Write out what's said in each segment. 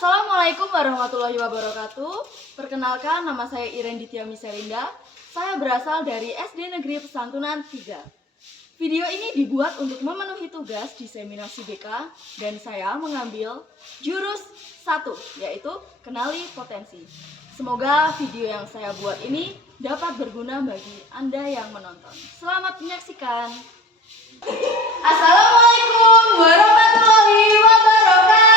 Assalamualaikum warahmatullahi wabarakatuh. Perkenalkan, nama saya Irenditya Miselinda. Saya berasal dari SD Negeri Pesantunan 3. Video ini dibuat untuk memenuhi tugas diseminasi BK dan saya mengambil jurus 1, yaitu kenali potensi. Semoga video yang saya buat ini dapat berguna bagi Anda yang menonton. Selamat menyaksikan. Assalamualaikum warahmatullahi wabarakatuh.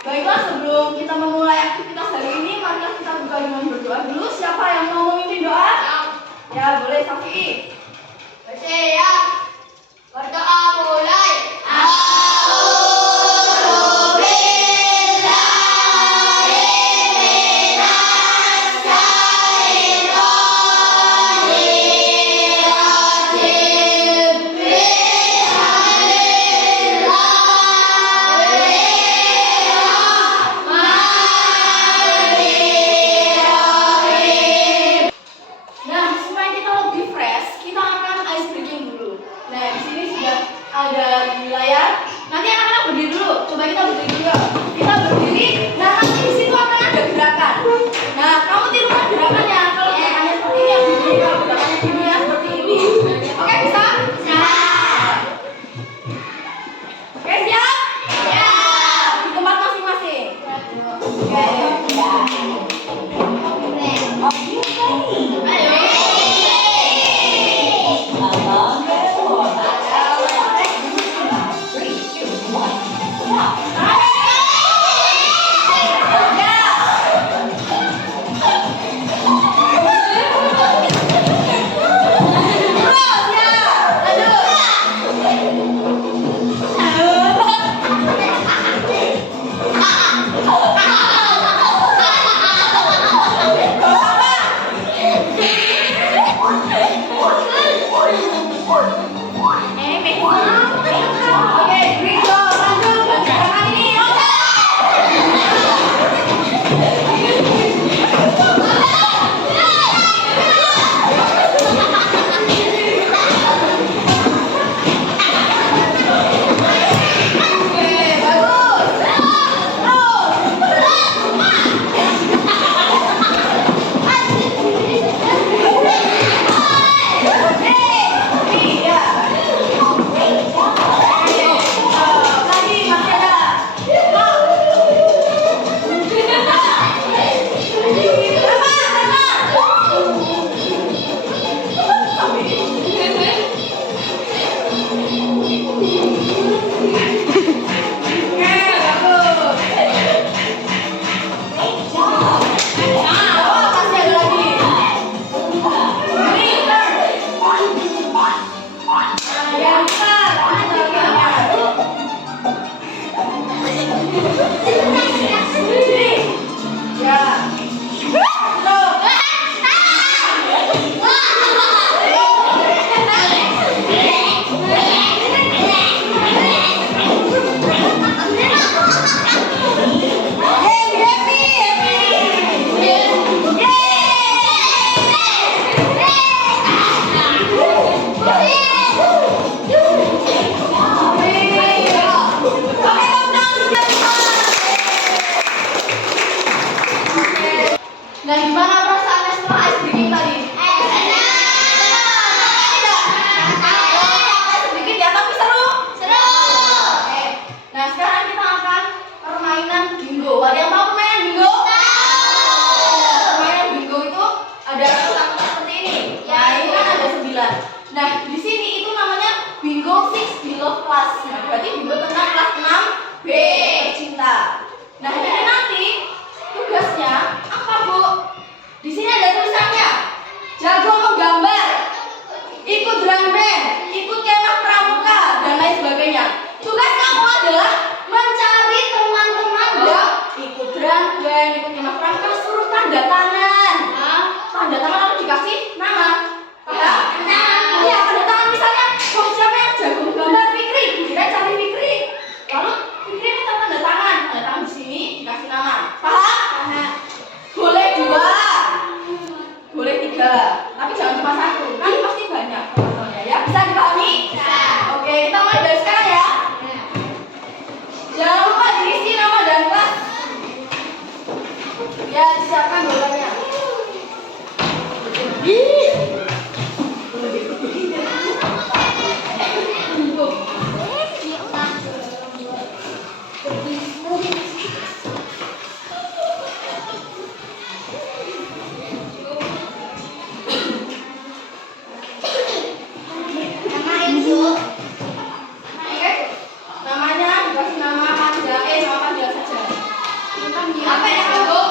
Baiklah, sebelum kita memulai aktivitas hari ini, marilah kita buka dengan berdoa dulu. Siapa yang mau memimpin doa? Ya, boleh Safi. Siap. Berdoa mulai. Ada di layar. Nanti anak-anak berdiri dulu. Coba kita berdiri dulu. Kita berdiri. Nah, nanti di situ akan ada gerakan. Nah, kamu tirukan gerakannya. Kalau gerakannya seperti ini, yang berdiri. Kalau gerakannya gini, ya seperti ini. Oke, bisa? Siap. Oke, siap? Siap. Di tempat masing-masing. Oke. Nah, gimana perasaannya setelah ice breaking tadi? Sedikit ya, tapi seru. Oke. Nah, sekarang kita akan permainan bingo. Ada yang tahu permainan bingo? Permainan bingo itu ada angka seperti ini. Nah, ini kan ada 9. Nah, di sini itu namanya bingo 6 below class. Nah, berarti bingo tentang kelas 6B, cinta. Nah, ini nanti tugasnya apa, Bu? Di sini ada tulisannya. Jago menggambar, ikut drum band, ikut kemah pramuka dan lain sebagainya. Tugas kamu adalah mencari teman-teman Ya, siapkan bolanya. Namanya dikasih nama panjang, nama panjang saja. Apa ya, Bu?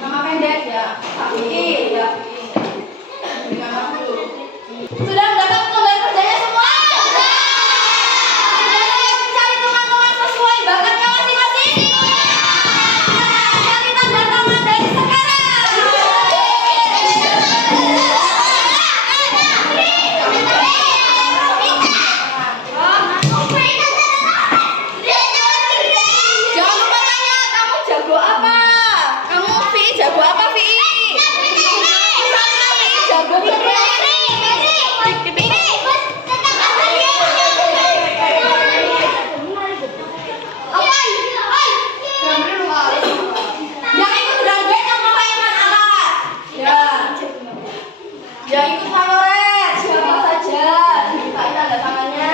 Nama pendek ya. Tapi ya. Beri nama dulu. Sudah mendapat tugas kerjanya semua? Sudah. Sudah siap mencari teman-teman sesuai bakatnya masing-masing? Cari tanda tangan dari sekarang. Jangan lupa tanya, kamu jago apa? Kamu Vi, jago apa Vi? Jago yang ikut drum band yang mau mainan alat. Ya. Yang ikut favorit siapa saja? Dimintain tanda tangannya.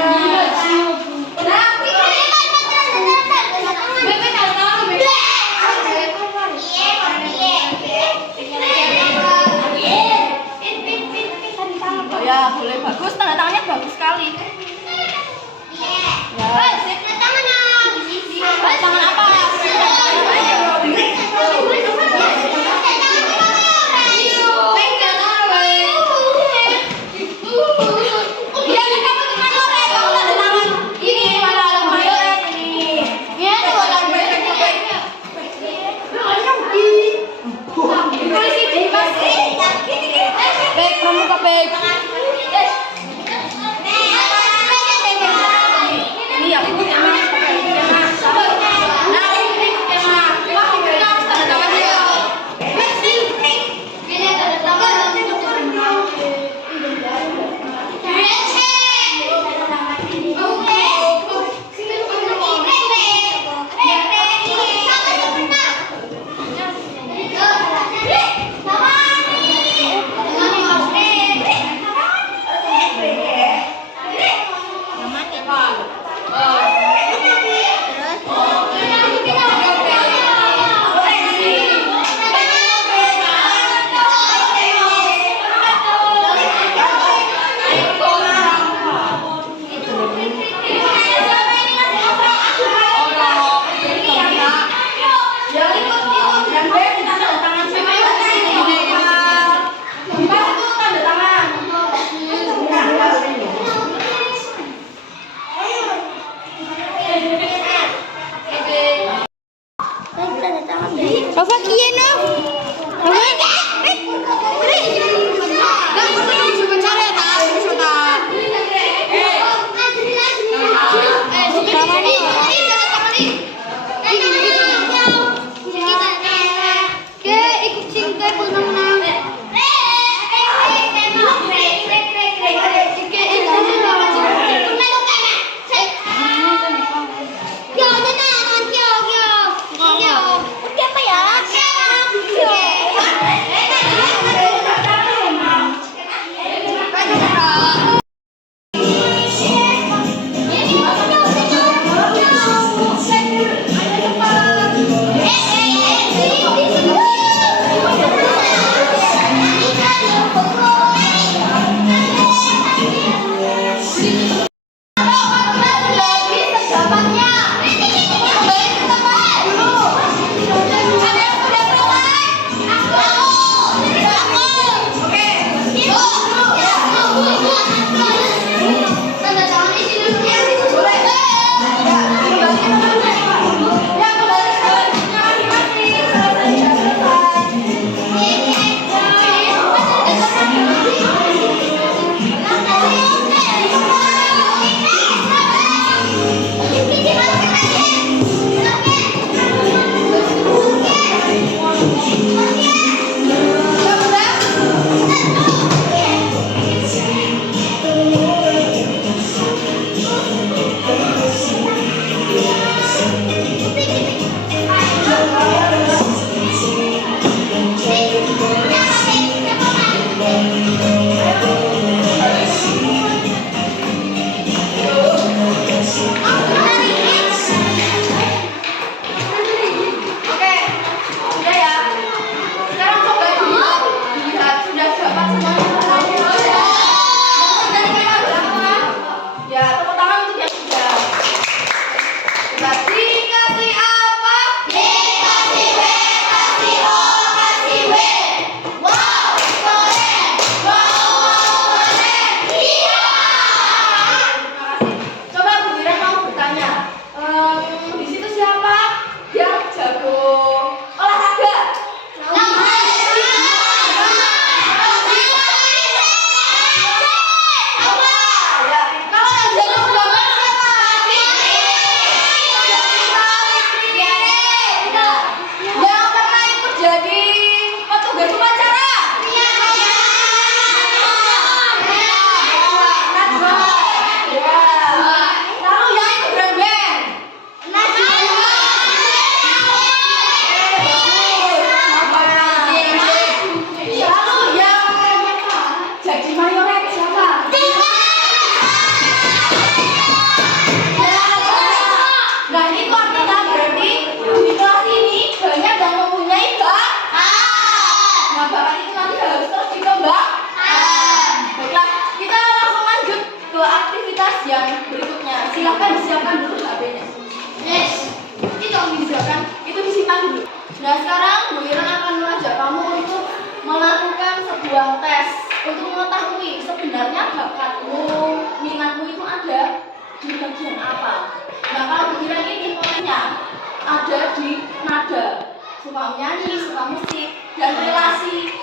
Nah, oh ya, boleh bagus. Tanda tangannya bagus sekali. Ya. Tanda tangan apa? Baik, pramuka baik. Ini ya, ini Rafa kieno. Siapa ya? apa. Nah, kalau bimbingan ini poinnya ada di nada, suka menyanyi, suka musik, dan relasi.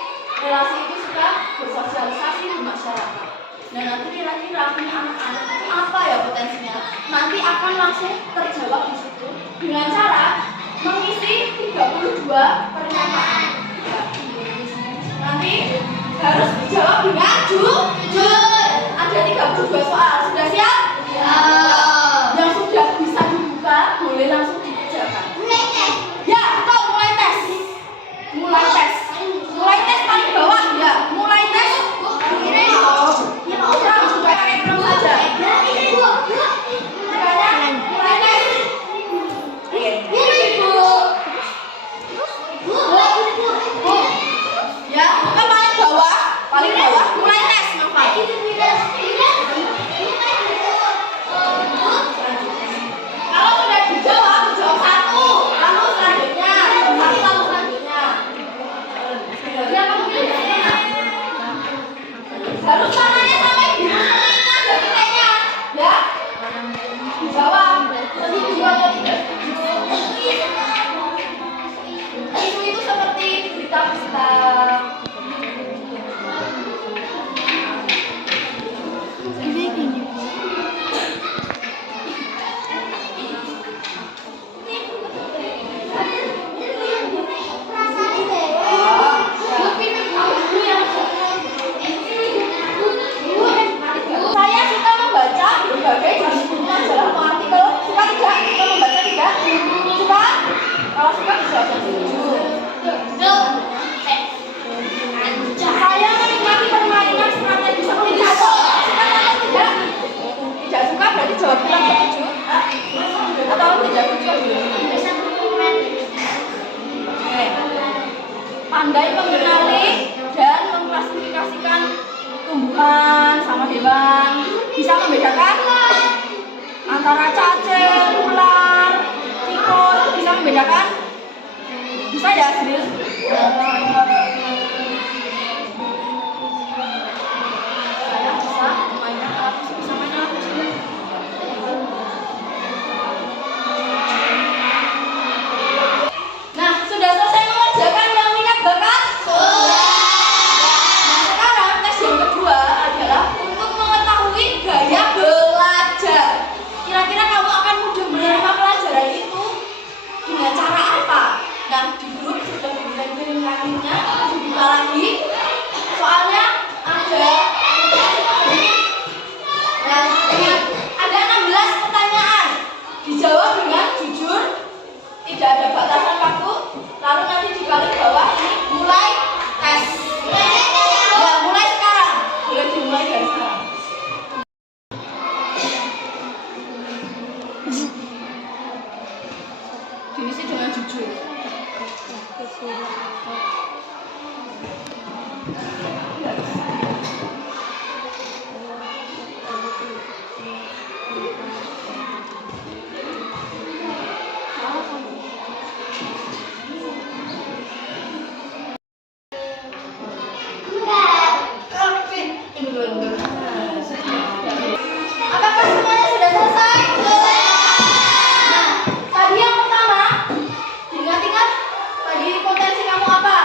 Relasi itu suka bersosialisasi di masyarakat. Nah, nanti kira-kira punya anak-anak itu apa ya potensinya? Nanti akan langsung terjawab di situ dengan cara mengisi 32 pernyataan. Ya. Nanti harus dijawab dengan jujur. Ada 32 soal. Sudah siap? Ya. Yang sudah bisa dibuka boleh langsung dikerjakan. Ya, atau mulai tes. Mulai tes. Mulai tes paling bawah ya. Mulai tes. Udah, sudah pakai belum saja. Sekarang mulai tes. Ya, bukan paling bawah. Paling bawah. Mulai tes, Nova. Kalau sudah dijawab, jawab satu. Lalu selanjutnya, jawab satu lalu selanjutnya. Jadi apa mungkin? Harus tangannya sampai di telinga dari kayaknya, ya. Dijawab. Setuju atau tidak setuju? Itu seperti berita-berita. Saya suka membaca berbagai jenis buku majalah atau artikel. Suka tidak? Suka membaca tidak? Suka? Kalau suka bisa setuju. Saya menikmati permainan strategi seperti jago. Suka atau tidak? Tidak suka berarti jawab kurang setuju. Atau tidak setuju? Oke. Pandai mengenali dan mengklasifikasikan tumbuhan sama hewan. Bisa membedakan antara cacing, ular, tikus. Bisa membedakan? Bisa ya, serius? Saya bisa mainkan alat musik, bisa main alat musik. Nah, sudah selesai mengerjakan yang minat bakat? Nah, sekarang tes yang kedua adalah untuk mengetahui gaya belajar. Kira-kira kamu akan mudah menerima pelajaran itu dengan cara apa? Nah, di grup sudah dikirim lagi-nya, dibuka lagi. Soalnya ada. Nah, ini ada 16 pertanyaan. Dijawab dengan jujur, tidak ada batasan waktu. Lalu nanti di paling bawah ini mulai tes. Ya, mulai sekarang. Boleh dimulai dari sekarang. Diisi dengan jujur. Apakah semuanya sudah selesai? Nah, tadi yang pertama, ingat-ingat tadi potensi kamu apa?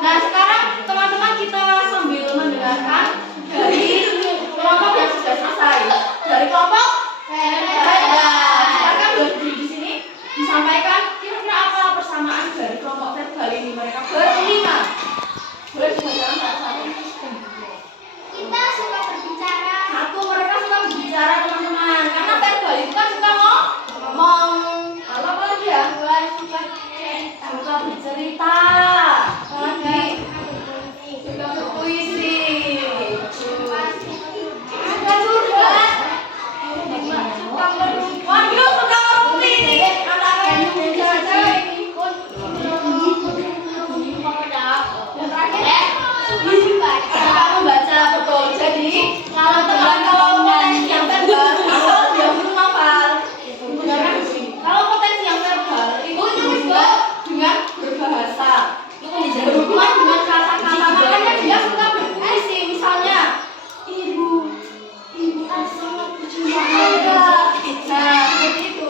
Nah, sekarang teman-teman kita sambil mendengarkan dari kelompok yang sudah selesai. Dari kelompok silakan berdiri di sini disampaikan kira-kira apa persamaan dari kelompok verbal ini. Mereka berlima. Boleh dibacakan satu-satu. Kita suka berbicara. Satu, mereka suka berbicara teman-teman. Karena verbal itu kan suka ngomong. Lalu apa lagi ya? Suka bercerita. Lagi suka berpuisi. Suka curhat. Suka merumpi. Waduh, suka merumpi ini. Anak-anak yang berbicara ini. Dan terakhir, suka membaca, betul. Jadi kalau potensi yang verbal, kalau dia belum hafal, gunakan di sini. Kalau potensi yang verbal itu juga dengan berbahasa, berhubungan dengan kata-kata. Makanya dia suka berpuisi, misalnya ibu asal bercanda. Nah, seperti itu.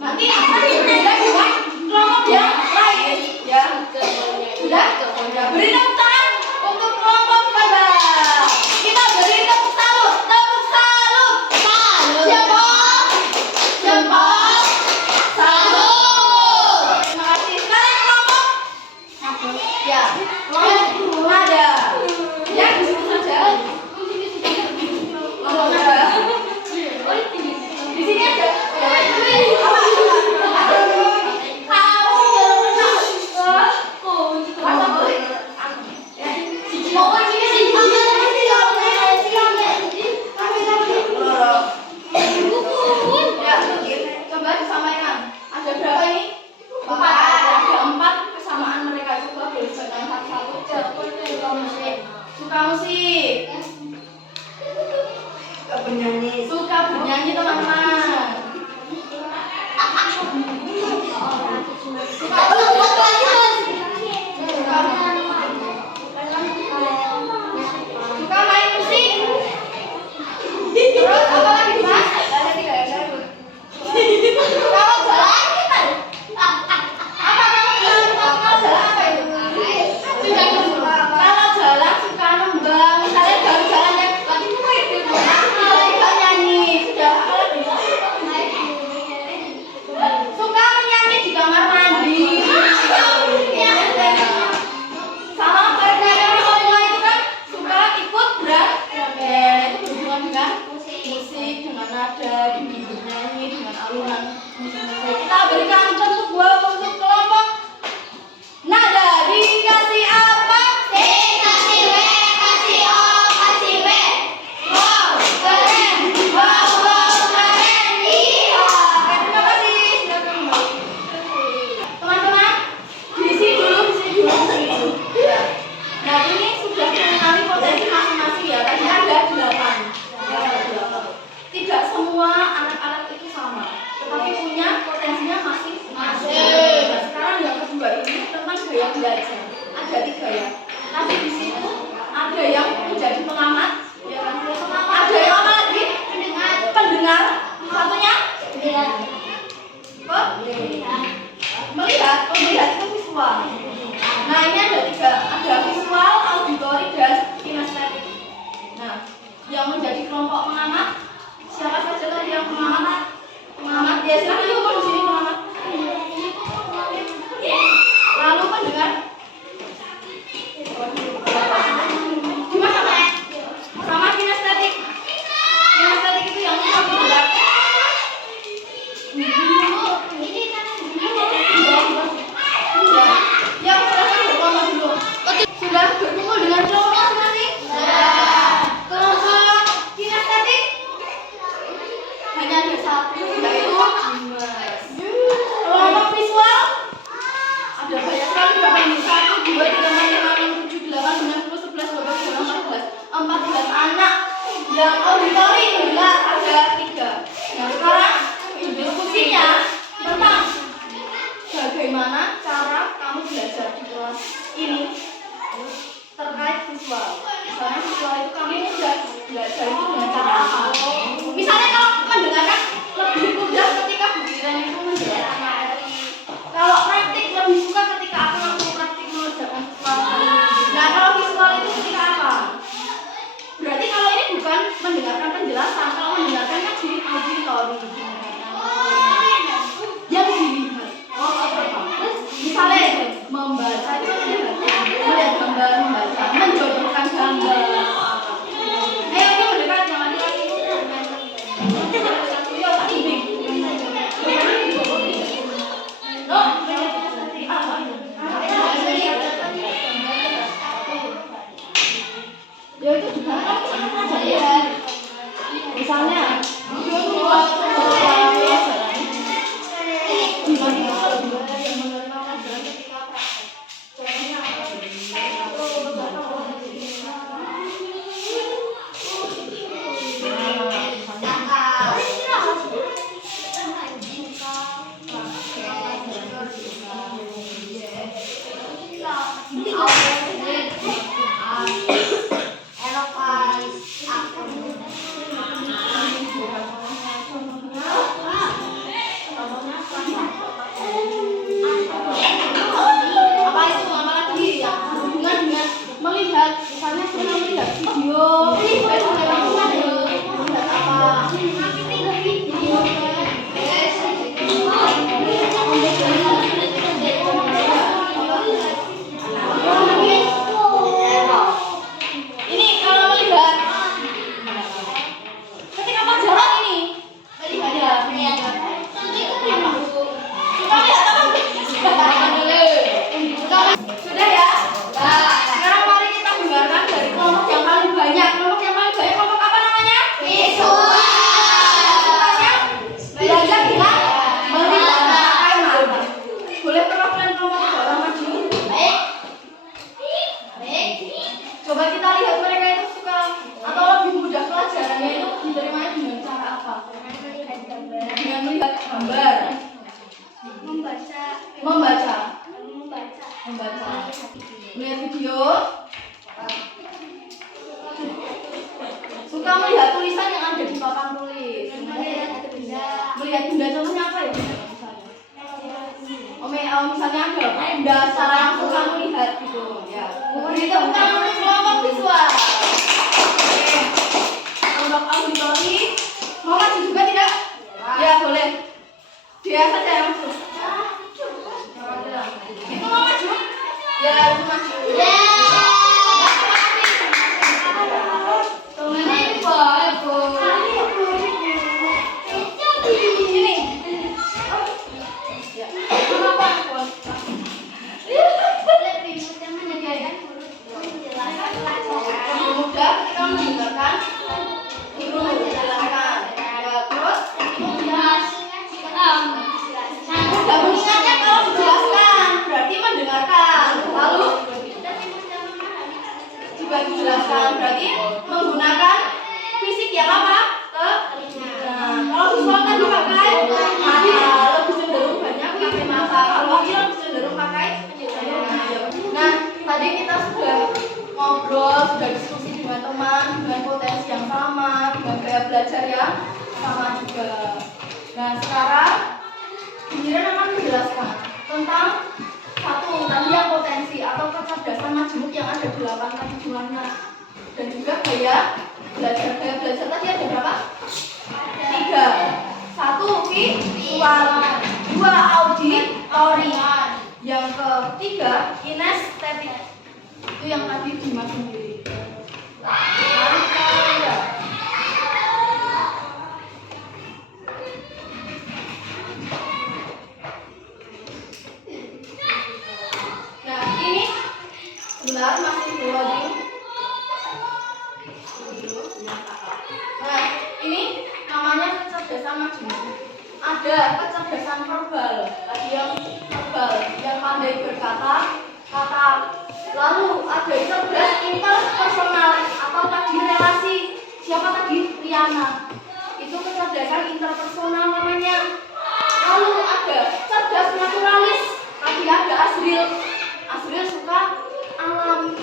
Nanti akan berbeda dengan kelompok yang lain, ya. Sudah? Beri tepuk tangan untuk kelompok verbal. Kita beri tepuk salut. Tepuk salut. Jempol. Jempol. Salut. Terima kasih. Sekarang kelompok. Ya, kelompok nada. Ya, di situ saja. Kelompok nada. Di sini aja. Coba disampaikan. Ada berapa ini? 4. Ada 4 kesamaan mereka. Coba boleh dibacakan satu-satu. Suka musik. Suka bernyanyi teman-teman. Suka main musik. Terus apa lagi mas? Kalau jalan apa kalau jalan apa itu? Kalau jalan suka nembang. Misalnya baru jalan ya suka nyanyi. Sudah apa lagi? Suka menyanyi di kamar mandi. Sama pertanyaan semua itu kan suka ikut bernyanyi. Itu berhubungan dengan musik, dengan nada, dengan bernyanyi, dengan alunan musik. Kita berikan tepuk buat untuk kelompok nada. Dikasih apa? Kasih W, kasih O, kasih W. Wow, keren. Wow, keren. Iya. Terima kasih. Silakan kembali. Teman-teman, di sini dulu. Ya. Nah, ini sudah mengenali potensi masing-masing ya. Tadi ada 8. Ya, ada 8. Tidak semua anak-anak itu sama, tetapi punya potensinya masing-masing. Nah, sekarang yang kedua ini tentang gaya belajar. Ada 3 ya. Tadi di situ ada yang menjadi pengamat, ya kan? Ada yang apa lagi? Pendengar. Satunya? Melihat. Pemelihat itu visual. Nah, ini ada 3. Ada visual, auditori, dan kinestetik. Nah, yang menjadi kelompok pengamat, siapa saja tadi yang pengamat? Pengamat, ya silakan dulu di sini pengamat. Lalu pendengar. Gimana Pak? Sama kinestetik. Kinestetik itu yang suka bergerak. Ya, silakan berkelompok dulu. Sudah berkumpul dengan kelompok masing-masing? Kelompok kinestetik hanya ada 1, yaitu kelompok visual ada banyak sekali. Berapa ini? 1, 2, 3, 4, 5, 6, 7, 8, 9, 10, 11, 12, 13, 14 anak. Yang auditori dengar ada 3. Nah, sekarang diskusinya tentang bagaimana cara kamu belajar di kelas ini terkait visual. Misalnya visual itu kamu belajar itu dengan cara apa? Misalnya kalau mendengarkan lebih mudah ketika Bu Iren itu menjelaskan materi. Kalau praktik lebih suka ketika aku langsung praktik mengerjakan Melihat video. Suka melihat tulisan yang ada di papan tulis. Melihat benda contohnya apa ya? Misalnya ada benda secara langsung kamu lihat gitu ya. Beri tepuk tangan untuk kelompok visual. Oke. Kelompok auditori mau maju juga tidak? Ya boleh. Dia saja yang maju. Itu mau maju? Ya itu maju. Dijelaskan berarti menggunakan fisik yang apa? Kalau visual kan dipakai mata, lebih cenderung banyak pakai mata. Kalau ini lebih cenderung pakai Nah, tadi kita sudah ngobrol, sudah diskusi dengan teman, dengan potensi yang sama, dengan gaya belajar yang sama juga. Nah, sekarang giliran akan menjelaskan tentang satu tadi yang potensi atau kecerdasan majemuk yang ada 8 tadi jumlahnya, dan juga gaya belajar tadi ada berapa? 3. 1 visual, 2 auditori, yang ketiga kinestetik. Itu yang tadi Dimas sendiri. Benar, masih loading. Nah, ini namanya kecerdasan majemuk. Ada kecerdasan verbal, tadi yang verbal, yang pandai berkata, kata. Lalu ada cerdas interpersonal atau tadi relasi. Siapa tadi? Riana. Itu kecerdasan interpersonal namanya. Lalu ada cerdas naturalis. Tadi ada Asril. Asril suka alam,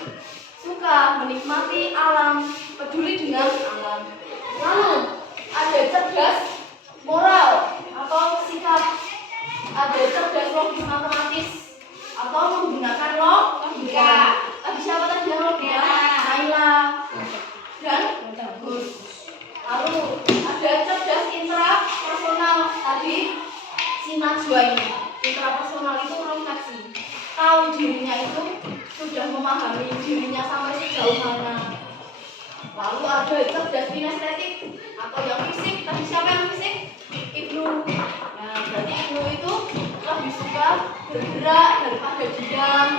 suka menikmati alam, peduli dengan alam. Lalu ada cerdas moral atau sikap, ada cerdas logis matematis atau menggunakan logika. Siapa tadi yang logika? Naila dan Gus. Lalu ada cerdas intrapersonal, tadi si Najwa ini. Intrapersonal itu refleksi, tahu dirinya itu sudah memahami dirinya sampai sejauh mana. Lalu ada cerdas kinestetik atau yang fisik. Tadi siapa yang fisik? Ibnu. Nah, berarti Ibnu itu lebih suka bergerak daripada diam.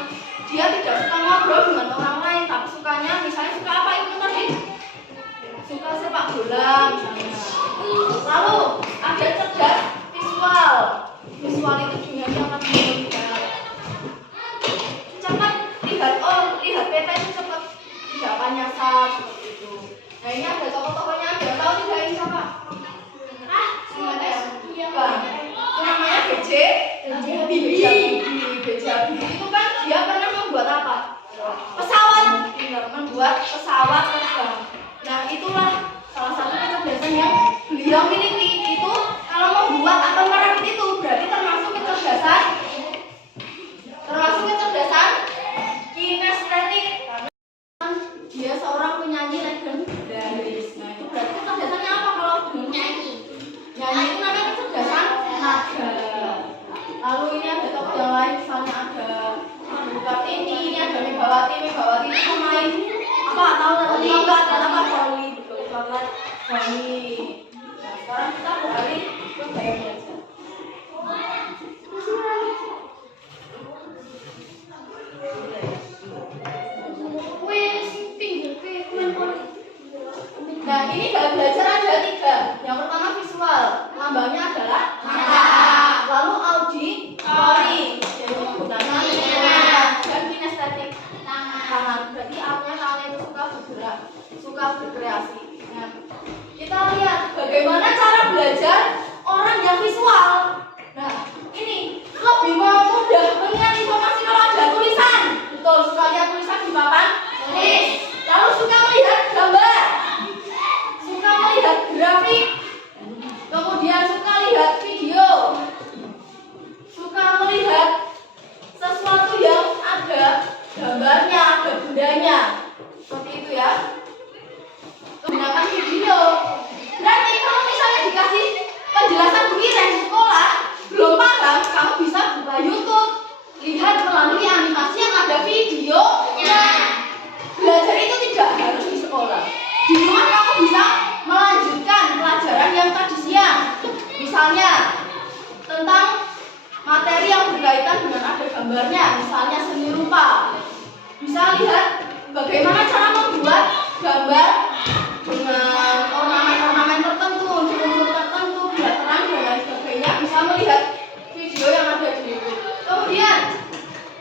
Dia tidak suka ngobrol dengan orang lain, tapi sukanya misalnya suka apa Ibnu tadi? Suka sepak bola misalnya. Lalu ada cerdas visual. Visual itu dengan yang tadi melihat. Cepat lihat peta itu cepat, tidak akan nyasar seperti itu. Nah, ini ada tokoh-tokohnya, ada tahu tidak ini siapa? Iya kan? Itu namanya BJ Habibie. BJ Habibie itu kan dia pernah membuat apa? Pesawat, membuat pesawat terbang. Nah, itulah salah satu kecerdasan yang beliau miliki. Itu kalau membuat atau merakit itu berarti termasuk kecerdasan kinestetik, karena dia seorang penyanyi legendaris. Nah, itu berarti kecerdasannya apa kalau nyanyi? Nyanyi itu namanya kecerdasan nada. Lalu ini ada tokoh yang lain, misalnya ada Kartini, ini ada Megawati. Megawati itu pemain apa? Tahu nggak? Ada apa? Bali, betul banget. Bali. Nah, sekarang kita beralih ke gaya belajar. Nah, ini gaya belajar ada 3. Yang pertama visual, lambangnya adalah mata. Lalu auditori, yaitu menggunakan telinga, dan kinestetik, tangan. Berarti artinya kalian itu suka bergerak, suka berkreasi. Nah, kita lihat bagaimana cara belajar orang yang visual. Nah, ini lebih mudah mengingat informasi kalau ada tulisan. bendanya. Seperti itu ya. Menggunakan video. Berarti kalau misalnya dikasih penjelasan begini di sekolah belum paham, kamu bisa buka YouTube, lihat melalui animasi yang ada videonya. Belajar itu tidak harus di sekolah. Di rumah kamu bisa melanjutkan pelajaran yang tadi siang. Misalnya tentang materi yang berkaitan dengan ada gambarnya, misalnya seni rupa. Bisa lihat bagaimana cara membuat gambar dengan ornamen-ornamen tertentu, unsur-unsur tertentu, biar terang dan lain sebagainya. Bisa melihat video yang ada di YouTube. Kemudian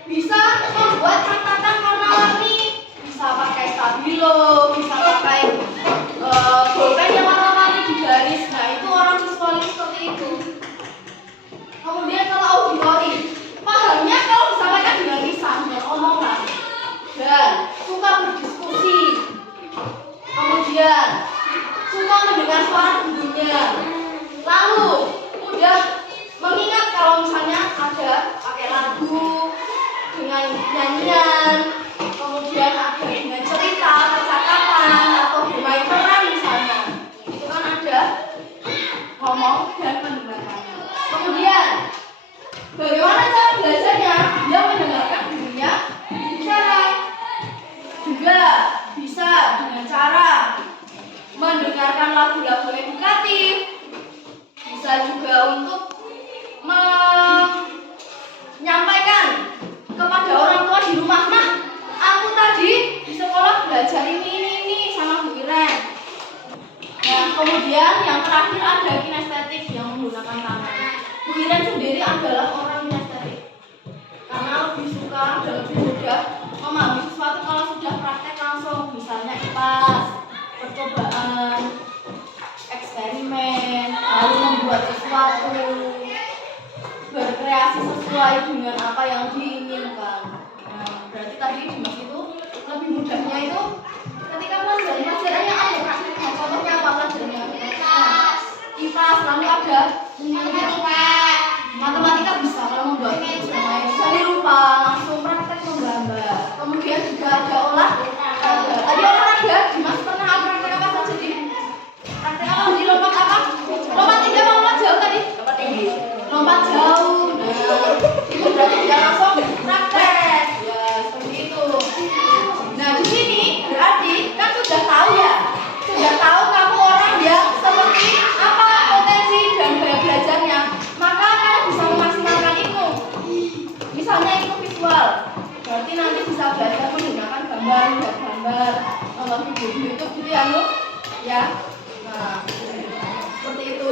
bisa membuat catatan warna-warni. Bisa pakai stabilo, bisa pakai bolpen yang warna-warni di garis. Nah, itu orang visualis seperti itu. Kemudian kalau auditori, pahamnya kalau disampaikan dengan lisan dan omongan dan suka berdiskusi. Kemudian suka mendengar suara gurunya. Lalu mudah mengingat kalau misalnya ada pakai lagu dengan nyanyian, kemudian ada dengan cerita, percakapan atau bermain peran misalnya. Itu kan ada ngomong dan mendengarkannya. Kemudian bagaimana cara belajarnya? Dia mendengarkan gurunya bicara. Juga bisa dengan cara mendengarkan lagu-lagu edukatif. Bisa juga untuk menyampaikan kepada orang tua di rumah, "Nah, aku tadi di sekolah belajar ini sama Bu Iren." Nah, kemudian yang terakhir ada kinestetik yang menggunakan tangan. Bu Iren sendiri adalah orang kinestetik karena lebih suka dan lebih mudah memahami sesuatu kalau sudah praktek langsung, misalnya IPAS, percobaan, eksperimen, lalu membuat sesuatu, berkreasi sesuai dengan apa yang diinginkan. Nah, berarti tadi di Mas itu lebih mudahnya itu ketika pelajaran yang ada praktiknya. Contohnya apa pelajarannya? IPAS, lalu ada matematika bisa kalau membuat seni rupa langsung praktek menggambar. Kemudian juga ada olahraga. Tadi olahraga, Dimas pernah praktek apa saja di? Praktek apa di lompat apa? Lompat tinggi apa lompat jauh tadi? Lompat tinggi. Lompat jauh. Nah, itu berarti dia langsung praktek. Ya, seperti itu. Nah, di sini berarti kan sudah tahu ya. Sudah tahu kamu orang yang seperti apa potensi dan gaya belajarnya. Maka kamu bisa memaksimalkan itu. Misalnya itu visual. Berarti nanti bisa belajar menggunakan gambar, nonton video di YouTube gitu ya, Bu? Ya. Nah, seperti itu.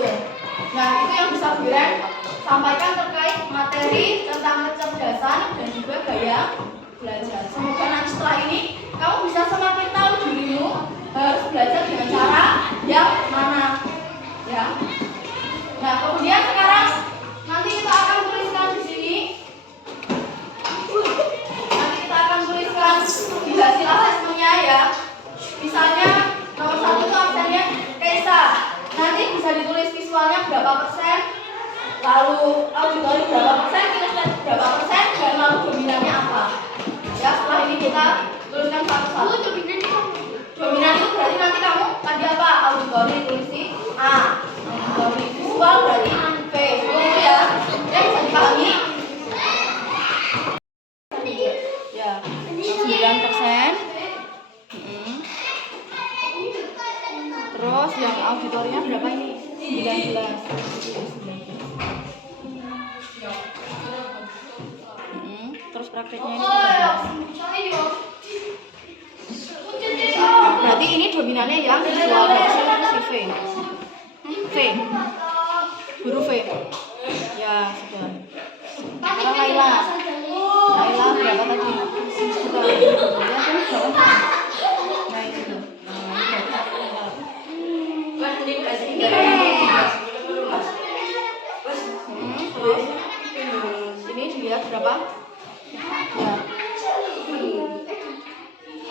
Nah, itu yang bisa Bu Iren sampaikan terkait materi tentang kecerdasan dan juga gaya belajar. Semoga nanti setelah ini kamu bisa semakin tahu dirimu harus belajar dengan cara yang mana, ya. Nah, kemudian sekarang nanti kita akan tuliskan di sini. Nanti kita akan tuliskan di hasil asesmennya ya. Misalnya nomor 1 itu absennya Kesa. Nanti bisa ditulis visualnya berapa persen, lalu auditori berapa persen, kinestetik berapa persen, dan lalu dominannya apa. Ya, setelah ini kita tuliskan satu-satu. Dominan itu berarti nanti kamu tadi apa? Auditori tulisi A. Auditori visual berarti B. Itu ya. Ya, bisa dipahami? Ya, 9%. Terus yang auditorinya berapa ini? 19. Terus prakteknya ini 13. Berarti ini dominannya yang visual, si V. V. Huruf V. Ya, sudah. Sekarang Laila berapa tadi? Sudah. Ya, kan berapa? Nah, itu. Terus ini dilihat berapa? Ya.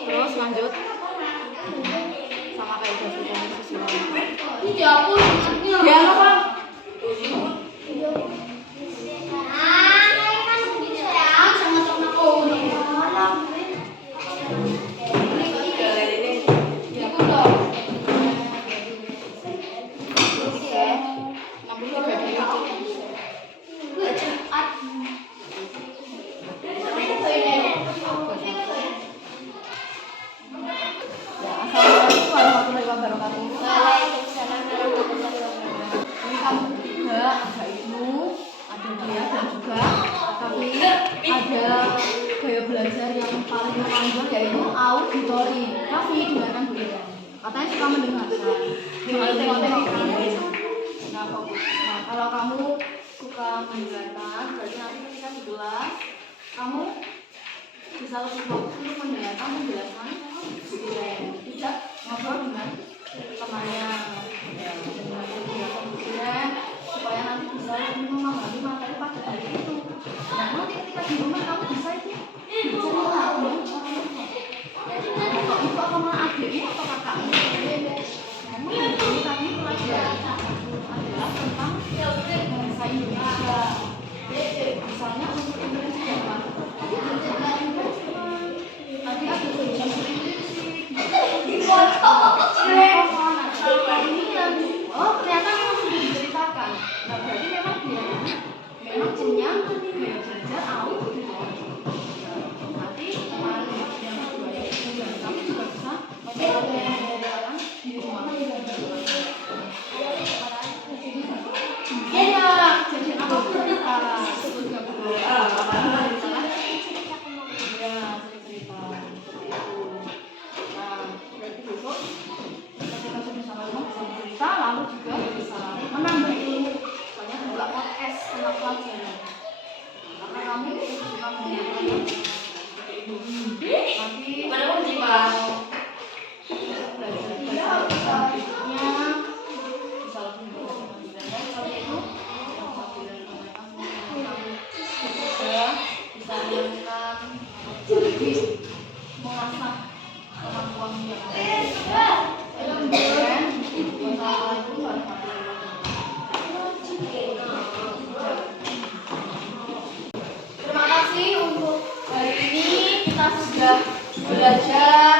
Terus lanjut sama kayak dasar visual. Ya apa? belajar yang paling menonjol yaitu auditori. Kamu dengarkan Bu Ira. Katanya suka mendengarkan. Jangan tengok-tengok kan. Nah, fokus. Nah, kalau kamu suka mendengarkan, berarti nanti ketika di kelas kamu bisa lebih fokus untuk mendengarkan penjelasan Bu Ira. Tidak ngobrol dengan temannya. Ya, dengan penjelasan Bu Ira supaya nanti bisa lebih memahami materi pada hari itu. Nah, nanti ketika di rumah kamu bisa itu cerita dengan orang lain. Kok ibu atau malah adikmu atau kakakmu? Kamu ini tadi pelajaran adalah tentang bahasa Indonesia. Misalnya untuk Indonesia kan, tadi ada cerita Inggris, tadi ada tulisan Inggris. Oh, ternyata memang sudah diceritakan. Nah, berarti memang dia memang punya gaya belajar auditori. Nanti kemarin yang kedua itu dan kamu juga bisa menceritakan di rumah. Iya, jadi apapun cerita sebut nggak boleh. Ya, cerita seperti itu. Nah, berarti besok ketika sudah sama rumah bisa bercerita, lalu juga bisa menambah ilmu. Soalnya juga podcast tentang pelajaran. Karena kamu suka mendengarkan seperti itu. Nanti belajar bahasa berikutnya bisa lebih mendengarkan seperti itu. Juga bisa melakukan lebih mengasah kemampuan yang ada. Wassalamualaikum warahmatullahi wabarakatuh. Terima kasih untuk hari ini kita sudah belajar